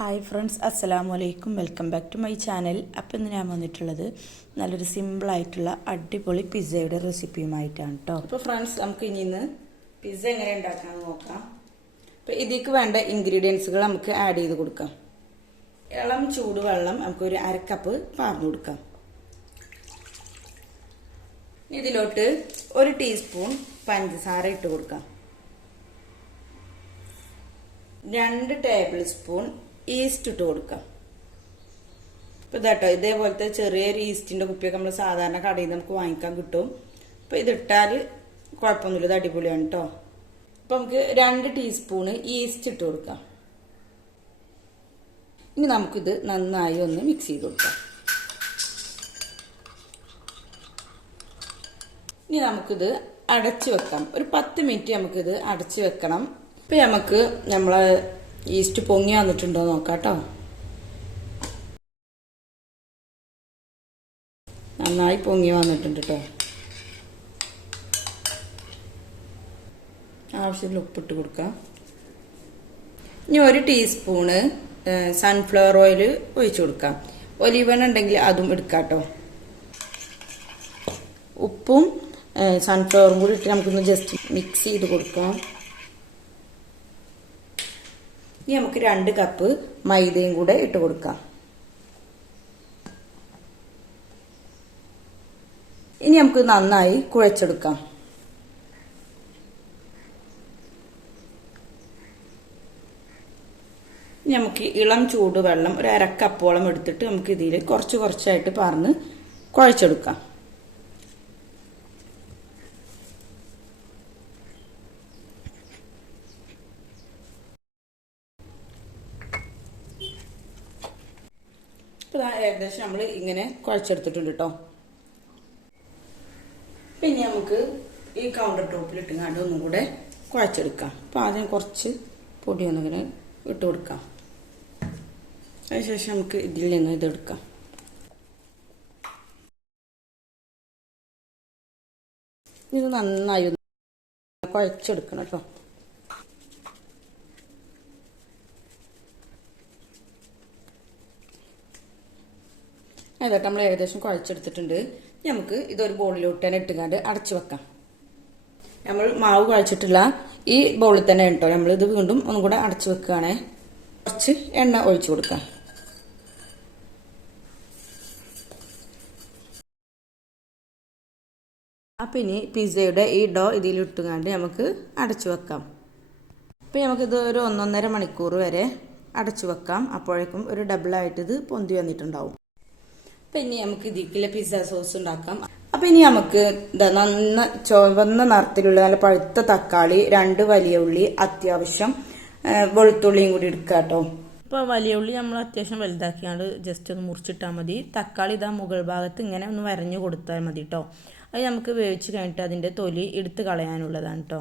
Hi friends, അസ്സലാമു അലൈക്കും. Welcome back to my channel. അപ്പോൾ ഇന്ന് ഞാൻ വന്നിട്ടുള്ളത് നല്ലൊരു സിമ്പിളായിട്ടുള്ള അടിപൊളി പിസ്സയുടെ റെസിപ്പിയുമായിട്ടാണ് കേട്ടോ. അപ്പോൾ ഫ്രണ്ട്സ്, നമുക്ക് ഇന്ന് പിസ്സ എങ്ങനെ ഉണ്ടാക്കാമെന്ന് നോക്കാം. അപ്പോൾ ഇതിലേക്ക് വേണ്ട ഇൻഗ്രീഡിയൻസുകൾ നമുക്ക് ആഡ് ചെയ്ത് കൊടുക്കാം. ഇളം ചൂടുവെള്ളം നമുക്കൊരു 1/2 കപ്പ് പാർന്നു കൊടുക്കാം. ഇതിലോട്ട് 1 ടീസ്പൂൺ പഞ്ചസാര ഇട്ട് കൊടുക്കാം. 2 ടേബിൾ സ്പൂൺ ഈസ്റ്റ് ഇട്ട് കൊടുക്കാം. ഇപ്പം ഇതാട്ടോ, ഇതേപോലത്തെ ചെറിയൊരു ഈസ്റ്റിൻ്റെ കുപ്പിയൊക്കെ നമ്മൾ സാധാരണ കടയിൽ നിന്ന് നമുക്ക് വാങ്ങിക്കാൻ കിട്ടും. അപ്പം ഇതിട്ടാൽ കുഴപ്പമൊന്നുമില്ല, ഇത് അടിപൊളിയാണ് കേട്ടോ. അപ്പം നമുക്ക് 2 ടീസ്പൂണ് ഈസ്റ്റ് ഇട്ട് കൊടുക്കാം. ഇനി നമുക്കിത് നന്നായി ഒന്ന് മിക്സ് ചെയ്ത് കൊടുക്കാം. ഇനി നമുക്കിത് അടച്ചു വെക്കാം. ഒരു 10 മിനിറ്റ് നമുക്കിത് അടച്ചു വെക്കണം. ഇപ്പം നമുക്ക് നമ്മളെ ഈസ്റ്റ് പൊങ്ങി വന്നിട്ടുണ്ടോ നോക്കാം കേട്ടോ. നന്നായി പൊങ്ങി വന്നിട്ടുണ്ട് കേട്ടോ. ആവശ്യത്തിന് ഉപ്പിട്ട് കൊടുക്കാം. ഇനി 1 ടീസ്പൂണ് സൺഫ്ലവർ ഓയിൽ ഒഴിച്ചു കൊടുക്കാം. ഒലിവ് എണ്ണ ഉണ്ടെങ്കിൽ അതും എടുക്കാം കേട്ടോ. ഉപ്പും സൺഫ്ലവറും കൂടി ഇട്ട് നമുക്കൊന്ന് ജസ്റ്റ് മിക്സ് ചെയ്ത് കൊടുക്കാം. ഇനി നമുക്ക് 2 കപ്പ് മൈദയും കൂടെ ഇട്ട് കൊടുക്കാം. ഇനി നമുക്ക് നന്നായി കുഴച്ചെടുക്കാം. ഇനി നമുക്ക് ഇളം ചൂടുവെള്ളം ഒരു 1/2 കപ്പോളം എടുത്തിട്ട് നമുക്ക് ഇതിൽ കുറച്ച് കുറച്ചായിട്ട് പാർന്ന് കുഴച്ചെടുക്കാം. ഇപ്പോൾ ഏകദേശം നമ്മൾ ഇങ്ങനെ കുഴച്ചെടുത്തിട്ടുണ്ട് കേട്ടോ. പിന്നെ നമുക്ക് ഈ കൗണ്ടർ ടോപ്പിലിട്ടുങ്ങാണ്ട് ഒന്നും കൂടെ കുഴച്ചെടുക്കാം. അപ്പോൾ ആദ്യം കുറച്ച് പൊടി ഒന്നിങ്ങനെ ഇട്ട് കൊടുക്കാം. അതിനുശേഷം നമുക്ക് ഇതിൽ നിന്ന് ഇതെടുക്കാം. ഇത് നന്നായി കുഴച്ചെടുക്കണം കേട്ടോ. അതായിട്ട് നമ്മൾ ഏകദേശം കുഴച്ചെടുത്തിട്ടുണ്ട്. നമുക്ക് ഇതൊരു ബോളിലോട്ട് തന്നെ ഇട്ടുകൊണ്ട് അടച്ചു വെക്കാം. നമ്മൾ മാവ് കുഴച്ചിട്ടുള്ള ഈ ബോളിൽ തന്നെ കേട്ടോ നമ്മളിത് വീണ്ടും ഒന്നും കൂടെ അടച്ചു വെക്കുകയാണേ. കുറച്ച് എണ്ണ ഒഴിച്ചു കൊടുക്കാം. അപ്പം ഇനി പിസ്സയുടെ ഈ ഡോ ഇതിലിട്ടുകൊണ്ട് നമുക്ക് അടച്ചു വെക്കാം. അപ്പം നമുക്കിത് ഒരു 1.5 മണിക്കൂർ വരെ അടച്ചു വെക്കാം. അപ്പോഴേക്കും ഒരു ഡബിളായിട്ട് ഇത് പൊന്തി വന്നിട്ടുണ്ടാവും. അപ്പം ഇനി നമുക്ക് ഇതിലേക്കുള്ള പിസ്സ സോസ് ഉണ്ടാക്കാം. അപ്പം ഇനി നമുക്ക് നന്ന ചുവന്ന നിറത്തിലുള്ള നല്ല പഴുത്ത തക്കാളി, 2 വലിയ ഉള്ളി, അത്യാവശ്യം വെളുത്തുള്ളിയും കൂടി എടുക്കുക കേട്ടോ. ഇപ്പോൾ വലിയ ഉള്ളി നമ്മൾ അത്യാവശ്യം വലുതാക്കിയാണ്ട് ജസ്റ്റ് ഒന്ന് മുറിച്ചിട്ടാൽ മതി. തക്കാളി ഇതാ മുകൾ ഭാഗത്ത് ഇങ്ങനെ ഒന്ന് വരഞ്ഞു കൊടുത്താൽ മതി കേട്ടോ. അത് നമുക്ക് വേവിച്ച് കഴിഞ്ഞിട്ട് അതിൻ്റെ തൊലി എടുത്ത് കളയാനുള്ളതാണ് കേട്ടോ.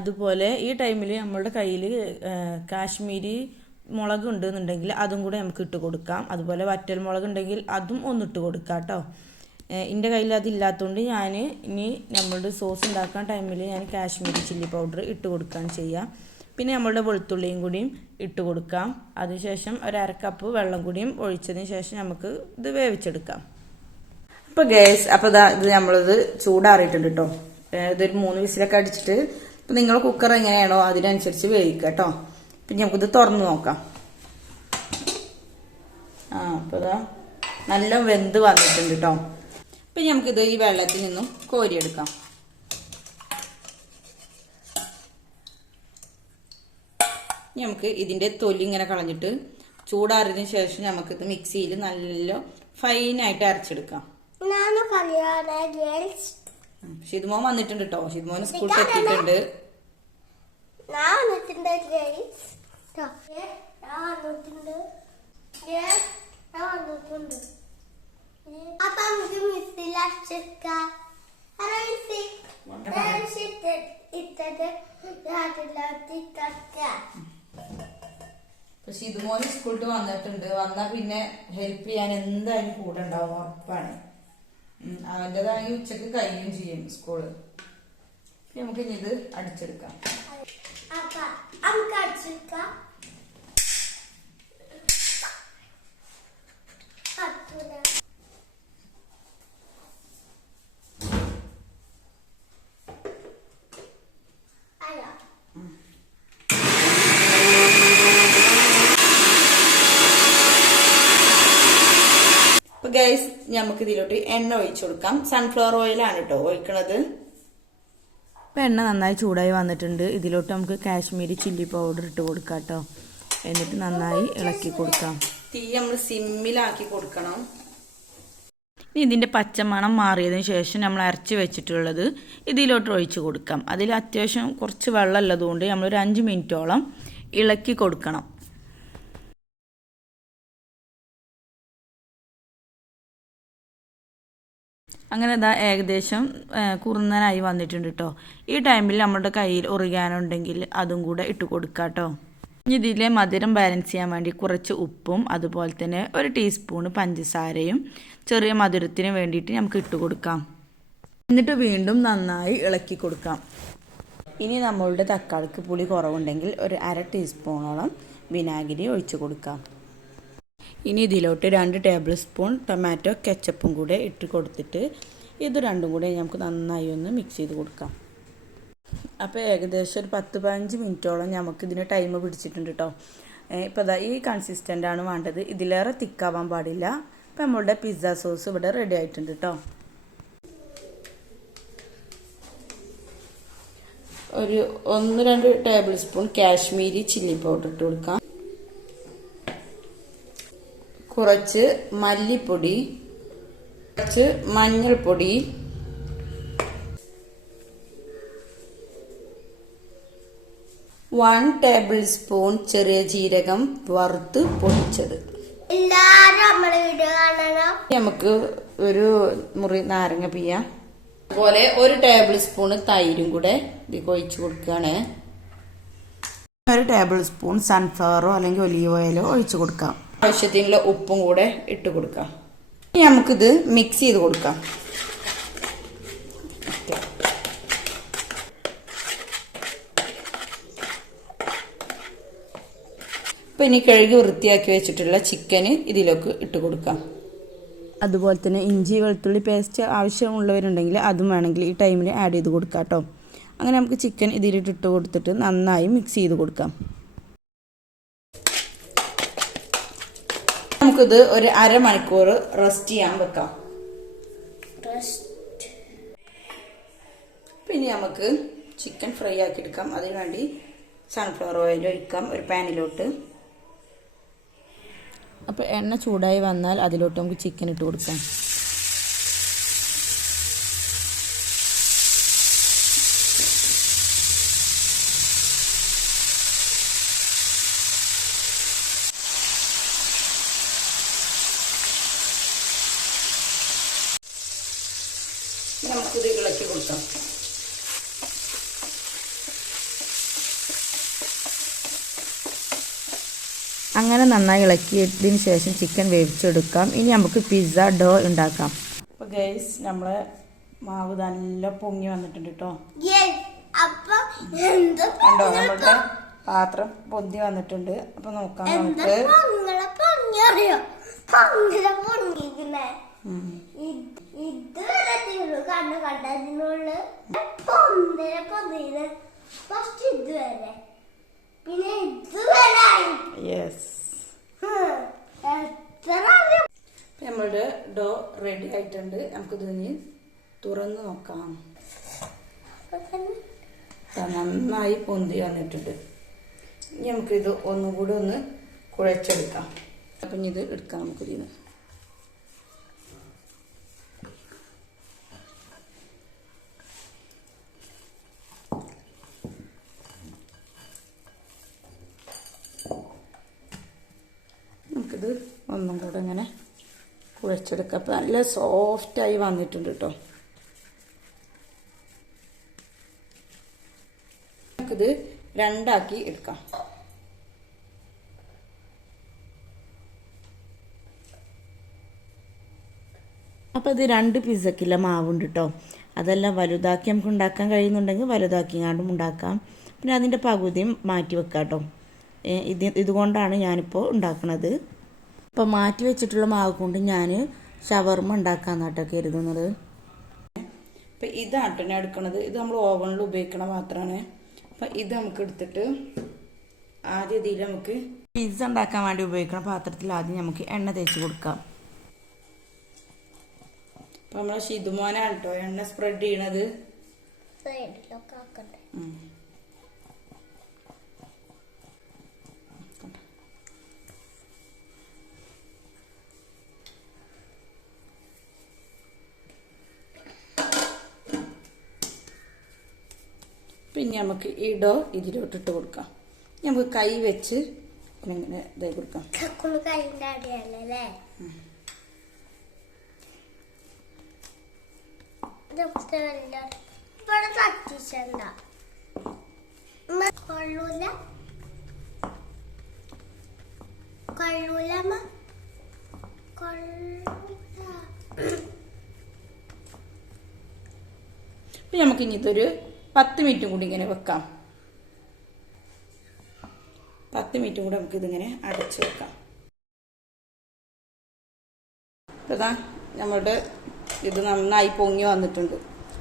അതുപോലെ ഈ ടൈമിൽ നമ്മളുടെ കയ്യിൽ കാശ്മീരി മുളക് ഉണ്ടെന്നുണ്ടെങ്കിൽ അതും കൂടെ നമുക്ക് ഇട്ട് കൊടുക്കാം. അതുപോലെ വറ്റൽ മുളക് ഉണ്ടെങ്കിൽ അതും ഒന്നിട്ട് കൊടുക്കാം കേട്ടോ. എൻ്റെ കയ്യിൽ അതില്ലാത്തതുകൊണ്ട് ഞാൻ ഇനി നമ്മളുടെ സോസ് ഉണ്ടാക്കാൻ ടൈമിൽ ഞാൻ കാശ്മീരി ചില്ലി പൗഡർ ഇട്ട് കൊടുക്കുകയാണ് ചെയ്യുക. പിന്നെ നമ്മളുടെ വെളുത്തുള്ളിയും കൂടിയും ഇട്ട് കൊടുക്കാം. അതിനുശേഷം ഒരു 1/2 കപ്പ് വെള്ളം കൂടിയും ഒഴിച്ചതിന് ശേഷം നമുക്ക് ഇത് വേവിച്ചെടുക്കാം. അപ്പോൾ ഗ്യാസ് അപ്പോൾ ഇത് നമ്മളിത് ചൂടാറിയിട്ടുണ്ട് കേട്ടോ. ഇതൊരു 3 വിസിലൊക്കെ അടിച്ചിട്ട് ഇപ്പം നിങ്ങൾ കുക്കർ എങ്ങനെയാണോ അതിനനുസരിച്ച് വേവിക്കുക കേട്ടോ. പിന്നെ നമുക്കിത് തുറന്ന് നോക്കാം. അപ്പോൾ ഇതാ നല്ല വെന്ത് വന്നിട്ടുണ്ട് കേട്ടോ. പിന്നെ നമുക്കിത് ഈ വെള്ളത്തിൽ നിന്നും കോരിയെടുക്കാം. നമുക്ക് ഇതിൻ്റെ തൊലി ഇങ്ങനെ കളഞ്ഞിട്ട് ചൂടാറിയതിന് ശേഷം നമുക്കിത് മിക്സിയിൽ നല്ല ഫൈനായിട്ട് അരച്ചെടുക്കാം. ഷിദ്മോൻ വന്നിട്ടുണ്ട് കേട്ടോ. ഷിദ്മോന് സ്കൂളിൽ എത്തിയിട്ടുണ്ട്. ഷിദ്മോന് സ്കൂളിൽ വന്നിട്ടുണ്ട്. വന്നാൽ പിന്നെ ഹെൽപ്പ് ചെയ്യാൻ എന്തായാലും കൂടെ ഉണ്ടാവും, ഉറപ്പാണ്. അവൻ്റെതാണെങ്കിൽ ഉച്ചക്ക് കഴിയുകയും ചെയ്യും സ്കൂള്. നമുക്ക് ഇനി ഇത് അടിച്ചെടുക്കാം. ഗൈസ് നമുക്ക് ഇതിലോട്ട് എണ്ണ ഒഴിച്ചു കൊടുക്കാം. സൺഫ്ലവർ ഓയിലാണ് കേട്ടോ ഒഴിക്കണത്. അപ്പം എണ്ണ നന്നായി ചൂടായി വന്നിട്ടുണ്ട്. ഇതിലോട്ട് നമുക്ക് കാശ്മീരി ചില്ലി പൗഡർ ഇട്ട് കൊടുക്കാം കേട്ടോ. എന്നിട്ട് നന്നായി ഇളക്കി കൊടുക്കാം. തീ നമ്മൾ സിമ്മിലാക്കി കൊടുക്കണം. ഇനി ഇതിൻ്റെ പച്ചമണം മാറിയതിന് ശേഷം നമ്മൾ അരച്ച് വെച്ചിട്ടുള്ളത് ഇതിലോട്ട് ഒഴിച്ച് കൊടുക്കാം. അതിൽ അത്യാവശ്യം കുറച്ച് വെള്ളം ഉള്ളതുകൊണ്ട് നമ്മളൊരു 5 മിനിറ്റോളം ഇളക്കി കൊടുക്കണം. അങ്ങനെ ഇതാ ഏകദേശം കുറുന്നനായി വന്നിട്ടുണ്ട് കേട്ടോ. ഈ ടൈമിൽ നമ്മുടെ കയ്യിൽ ഒറിഗാനോ ഉണ്ടെങ്കിൽ അതും കൂടെ ഇട്ട് കൊടുക്കാം കേട്ടോ. ഇനി ഇതിലെ മധുരം ബാലൻസ് ചെയ്യാൻ വേണ്ടി കുറച്ച് ഉപ്പും അതുപോലെ തന്നെ 1 ടീസ്പൂൺ പഞ്ചസാരയും ചെറിയ മധുരത്തിന് വേണ്ടിയിട്ട് നമുക്ക് ഇട്ട് കൊടുക്കാം. എന്നിട്ട് വീണ്ടും നന്നായി ഇളക്കി കൊടുക്കാം. ഇനി നമ്മളുടെ തക്കാളിക്ക് പുളി കുറവുണ്ടെങ്കിൽ ഒരു 1/2 ടീസ്പൂണോളം വിനാഗിരി ഒഴിച്ച് കൊടുക്കാം. ഇനി ഇതിലോട്ട് 2 ടേബിൾ സ്പൂൺ ടൊമാറ്റോ കെച്ചപ്പും കൂടെ ഇട്ട് കൊടുത്തിട്ട് ഇത് രണ്ടും കൂടെ നമുക്ക് നന്നായി ഒന്ന് മിക്സ് ചെയ്ത് കൊടുക്കാം. അപ്പോൾ ഏകദേശം ഒരു 10-15 മിനിറ്റോളം നമുക്കിതിന് ടൈം പിടിച്ചിട്ടുണ്ട് കേട്ടോ. ഇപ്പോൾ ഇതാ ഈ കൺസിസ്റ്റൻ്റാണ് വേണ്ടത്. ഇതിലേറെ തിക്കാവാൻ പാടില്ല. അപ്പോൾ നമ്മളുടെ പിസ്സ സോസ് ഇവിടെ റെഡി ആയിട്ടുണ്ട് കേട്ടോ. ഒരു 1-2 table spoon Kashmiri chilli powder ഇട്ട് കൊടുക്കാം. കുറച്ച് മല്ലിപ്പൊടി, കുറച്ച് മഞ്ഞൾപ്പൊടി, വൺ ടേബിൾ സ്പൂൺ ചെറിയ ജീരകം വറുത്ത് പൊടിച്ചത്. നമുക്ക് ഒരു മുറി നാരങ്ങ പിയ്യാം. അതുപോലെ 1 ടേബിൾ സ്പൂൺ തൈരും കൂടെ ഇത് ഒഴിച്ച് കൊടുക്കുകയാണ്. 1 ടേബിൾ സ്പൂൺ സൺഫ്ലവറോ അല്ലെങ്കിൽ ഒലീവ് ഓയിലോ ഒഴിച്ച് കൊടുക്കാം. ആവശ്യത്തിനുള്ള ഉപ്പും കൂടെ ഇട്ട് കൊടുക്കാം. ഇനി നമുക്കിത് മിക്സ് ചെയ്ത് കൊടുക്കാം. അപ്പം ഇനി കഴുകി വൃത്തിയാക്കി വെച്ചിട്ടുള്ള ചിക്കന് ഇതിലേക്ക് ഇട്ട് കൊടുക്കാം. അതുപോലെ തന്നെ ഇഞ്ചി വെളുത്തുള്ളി പേസ്റ്റ് ആവശ്യമുള്ളവരുണ്ടെങ്കിൽ അതും വേണമെങ്കിൽ ഈ ടൈമിൽ ആഡ് ചെയ്ത് കൊടുക്കാം കേട്ടോ. അങ്ങനെ നമുക്ക് ചിക്കൻ ഇതിലിട്ട് കൊടുത്തിട്ട് നന്നായി മിക്സ് ചെയ്ത് കൊടുക്കാം. നമുക്കിത് ഒരു 1/2 മണിക്കൂർ റെസ്റ്റ് ചെയ്യാൻ വെക്കാം. പിന്നെ നമുക്ക് ചിക്കൻ ഫ്രൈ ആക്കി എടുക്കാം. അതിന് വേണ്ടി സൺഫ്ലവർ ഓയിൽ ഒഴിക്കാം ഒരു പാനിലോട്ട്. അപ്പോൾ എണ്ണ ചൂടായി വന്നാൽ അതിലോട്ട് നമുക്ക് ചിക്കൻ ഇട്ട് കൊടുക്കാം. നമുക്കിത് ഇളക്കി കൊടുക്കാം. അങ്ങനെ നന്നായി ഇളക്കിയതിന് ശേഷം ചിക്കൻ വേവിച്ചെടുക്കാം. ഇനി നമുക്ക് പിസ്സ ഡോ ഉണ്ടാക്കാം. അപ്പോൾ ഗൈസ് നമ്മളെ മാവ് നല്ല പൊങ്ങി വന്നിട്ടുണ്ട് കേട്ടോ. കണ്ടോ നമ്മളുടെ പാത്രം പൊന്തി വന്നിട്ടുണ്ട്. അപ്പൊ നോക്കാം നമുക്ക്. നമ്മളുടെ ഡോ റെഡി ആയിട്ടുണ്ട്. നമുക്കിതിന് തുറന്ന് നോക്കാം. നന്നായി പൊന്തി വന്നിട്ടുണ്ട്. ഇനി നമുക്കിത് ഒന്നുകൂടി ഒന്ന് കുഴച്ചെടുക്കാം. അപ്പം ഇത് എടുക്കാം നമുക്കിതിന്. നമുക്കിത് ഒന്നും കൂടെ ഇങ്ങനെ കുഴച്ചെടുക്കാം. അപ്പം നല്ല സോഫ്റ്റായി വന്നിട്ടുണ്ട് കേട്ടോ. നമുക്കിത് 2 ആക്കി എടുക്കാം. അപ്പോൾ ഇത് 2 പിസ്സക്കുള്ള മാവുണ്ട് കേട്ടോ. അതെല്ലാം വലുതാക്കി നമുക്ക് ഉണ്ടാക്കാൻ കഴിയുന്നുണ്ടെങ്കിൽ വലുതാക്കിങ്ങാണ്ടും ഉണ്ടാക്കാം. പിന്നെ അതിൻ്റെ പകുതിയും മാറ്റി വെക്കാം കേട്ടോ. ഇതുകൊണ്ടാണ് ഞാനിപ്പോൾ ഉണ്ടാക്കുന്നത്. ഇപ്പോൾ മാറ്റി വെച്ചിട്ടുള്ള മാവ് കൊണ്ട് ഞാൻ ഷവർമ ഉണ്ടാക്കാമെന്നാട്ടോ കരുതുന്നത്. അപ്പം ഇതാട്ടോ ഞാൻ എടുക്കുന്നത്. ഇത് നമ്മൾ ഓവനിൽ ഉപയോഗിക്കണ പാത്രമാണ്. അപ്പം ഇത് നമുക്ക് എടുത്തിട്ട് ആദ്യം ഇതിൽ നമുക്ക് പിസ്സ ഉണ്ടാക്കാൻ വേണ്ടി ഉപയോഗിക്കുന്ന പാത്രത്തിൽ ആദ്യം നമുക്ക് എണ്ണ തേച്ച് കൊടുക്കാം. അപ്പം നമ്മളെ ഷിതുമോനാണ് കേട്ടോ എണ്ണ സ്പ്രെഡ് ചെയ്യണത്. പിന്നെ നമുക്ക് ഈ ഡോ ഇതിലോട്ടിട്ട് കൊടുക്കാം. നമുക്ക് കൈ വെച്ച് ഇങ്ങനെ ഇതായി കൊടുക്കാം. നമുക്ക് ഇനി ഇതൊരു 10 മിനിറ്റും കൂടി ഇങ്ങനെ വെക്കാം. 10 മിനിറ്റും കൂടെ നമുക്ക് ഇതിങ്ങനെ അടച്ചു വെക്കാം. ഇതാ നമ്മുടെ ഇത് നന്നായി പൊങ്ങി വന്നിട്ടുണ്ട്.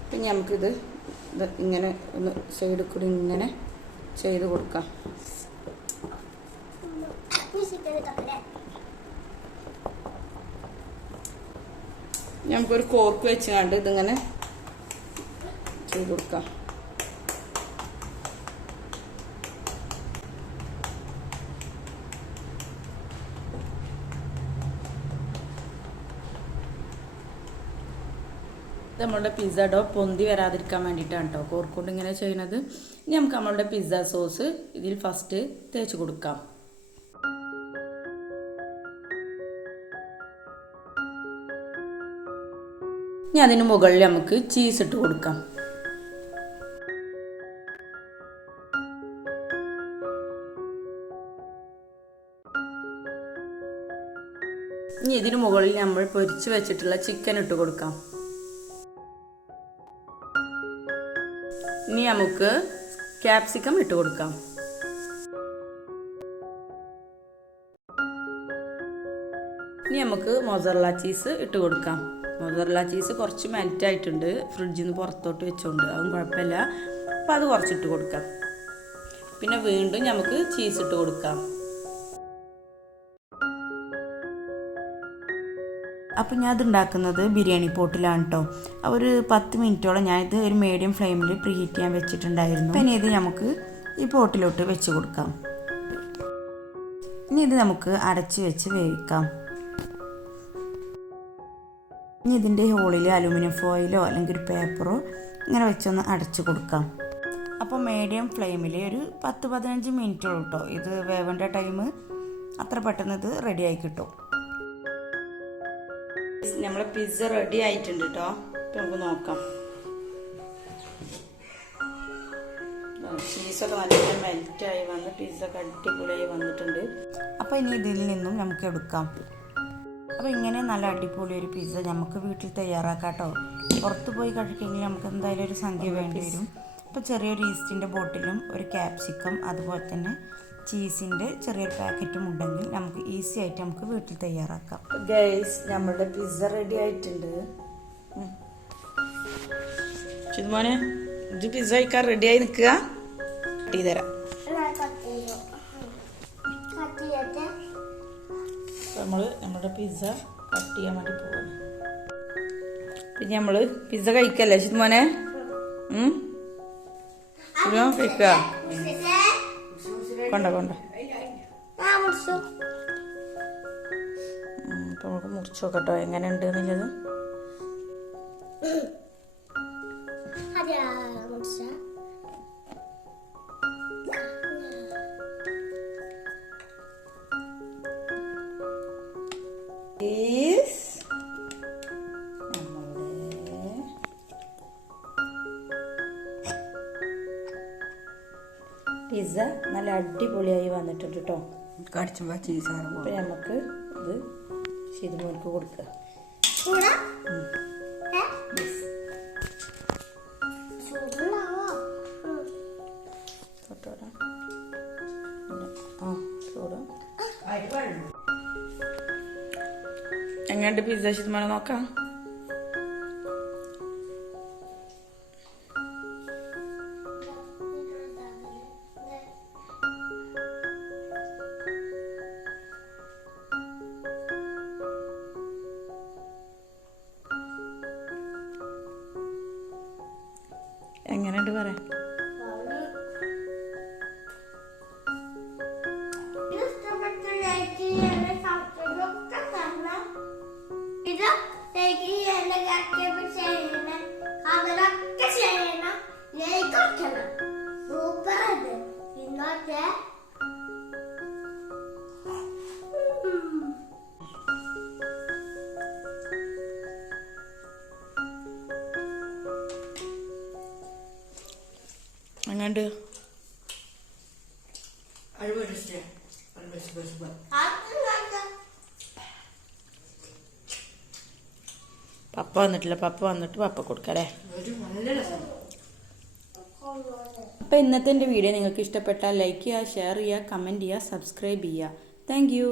പിന്നെ നമുക്കിത് ഇങ്ങനെ ഒന്ന് സൈഡിൽ കൂടി ഇങ്ങനെ ചെയ്ത് കൊടുക്കാം. നമുക്കൊരു കോർക്ക് വെച്ച് കണ്ട് ഇതിങ്ങനെ ചെയ്ത് കൊടുക്കാം. നമ്മളുടെ പിസ്സ ഡോ പൊന്തി വരാതിരിക്കാൻ വേണ്ടിയിട്ടാണ് കേട്ടോ കോർക്കൊണ്ട് ഇങ്ങനെ ചെയ്യുന്നത്. ഇനി നമുക്ക് നമ്മളുടെ പിസ്സ സോസ് ഇതിൽ ഫസ്റ്റ് തേച്ച് കൊടുക്കാം. ഇനി അതിന് മുകളിൽ നമുക്ക് ചീസ് ഇട്ട് കൊടുക്കാം. ഇനി ഇതിന് മുകളിൽ നമ്മൾ പൊരിച്ച് വെച്ചിട്ടുള്ള ചിക്കൻ ഇട്ട് കൊടുക്കാം. ഇനി നമുക്ക് ക്യാപ്സിക്കം ഇട്ട് കൊടുക്കാം. ഇനി നമുക്ക് മൊസറല്ല ചീസ് ഇട്ട് കൊടുക്കാം. മൊസറല്ല ചീസ് കുറച്ച് മെൽറ്റ് ആയിട്ടുണ്ട്, ഫ്രിഡ്ജിൽ നിന്ന് പുറത്തോട്ട് വെച്ചോണ്ട് അതും കുഴപ്പമില്ല. അപ്പം അത് കുറച്ചിട്ട് കൊടുക്കാം. പിന്നെ വീണ്ടും നമുക്ക് ചീസ് ഇട്ട് കൊടുക്കാം. അപ്പം ഞാൻ അതുണ്ടാക്കുന്നത് ബിരിയാണി പോട്ടിലാണ് കേട്ടോ. ഒരു 10 മിനിറ്റോളം ഞാനിത് ഒരു മീഡിയം ഫ്ലെയിമിൽ പ്രീ ഹീറ്റ് ചെയ്യാൻ വെച്ചിട്ടുണ്ടായിരുന്നു. പിന്നെ ഇത് നമുക്ക് ഈ പോട്ടിലോട്ട് വെച്ച് കൊടുക്കാം. ഇനി ഇത് നമുക്ക് അടച്ച് വെച്ച് വേവിക്കാം. ഇനി ഇതിൻ്റെ ഹോളിൽ അലുമിനിയം ഫോയിലോ അല്ലെങ്കിൽ ഒരു പേപ്പറോ ഇങ്ങനെ വെച്ചൊന്ന് അടച്ച് കൊടുക്കാം. അപ്പോൾ മീഡിയം ഫ്ലെയിമിൽ ഒരു 10-15 മിനിറ്റോളം കേട്ടോ ഇത് വേവേണ്ട ടൈം. അത്ര പെട്ടെന്ന് ഇത് റെഡി ആയി കിട്ടും. നമ്മളെ പിസ്സ റെഡി ആയിട്ടുണ്ട് കേട്ടോ. ഇപ്പം നമുക്ക് നോക്കാം. ചീസൊക്കെ നല്ല മെൽറ്റായി വന്ന് പിസ്സൊക്കെ അടിപൊളിയായി വന്നിട്ടുണ്ട്. അപ്പോൾ ഇനി ഇതിൽ നിന്നും നമുക്ക് എടുക്കാം. അപ്പോൾ ഇങ്ങനെ നല്ല അടിപൊളി ഒരു പിസ്സ നമുക്ക് വീട്ടിൽ തയ്യാറാക്കാം കേട്ടോ. പുറത്ത് പോയി കഴിക്കുമെങ്കിൽ നമുക്ക് എന്തായാലും ഒരു സംഖ്യ വേണ്ടി വരും. അപ്പോൾ ചെറിയൊരു ഈസ്റ്റിൻ്റെ ബോട്ടിലും ഒരു ക്യാപ്സിക്കം അതുപോലെ തന്നെ ചീസിൻ്റെ ചെറിയൊരു പാക്കറ്റും ഉണ്ടെങ്കിൽ നമുക്ക് ഈസി ആയിട്ട് നമുക്ക് വീട്ടിൽ തയ്യാറാക്കാം. ഗൈസ് നമ്മളുടെ പിസ്സ റെഡി ആയിട്ടുണ്ട്. ചിതുമോനെ ഇത് പിസ്സ കഴിക്കാൻ റെഡി ആയി നിൽക്കുക. കട്ട് ചെയ്ത് തരാം. നമ്മുടെ പിസ്സ കട്ട് ചെയ്യാൻ വേണ്ടി പോവാണ്. പിന്നെ നമ്മള് പിസ്സ കഴിക്കല്ലേ ചിതുമോനെ? കഴിക്കുക. കൊണ്ട അപ്പൊ നമുക്ക് മുറിച്ച് നോക്കട്ടോ എങ്ങനെ ഉണ്ട് എന്നുള്ളത്. പിസ്സ നല്ല അടിപൊളിയായി വന്നിട്ടുണ്ട് കേട്ടോ. കടിച്ചുമ്പോൾ ചീസാണ്. അപ്പം നമുക്ക് ഇത് ഷിതുമോൾക്ക് കൊടുക്കുക. എങ്ങനെയുണ്ട് പിസ്സ ഷിതുമോനെ നോക്കാം. എങ്ങനെയുണ്ട് പറയാം? എങ്ങനെയുണ്ട്? പപ്പ വന്നിട്ടില്ല, പപ്പ വന്നിട്ട് പപ്പ കൊടുക്കല്ലേ. അപ്പോൾ ഇന്നത്തെ എൻ്റെ വീഡിയോ നിങ്ങൾക്ക് ഇഷ്ടപ്പെട്ടാൽ ലൈക്ക് ചെയ്യുക, ഷെയർ ചെയ്യുക, കമൻറ്റ് ചെയ്യുക, സബ്സ്ക്രൈബ് ചെയ്യുക. Thank you.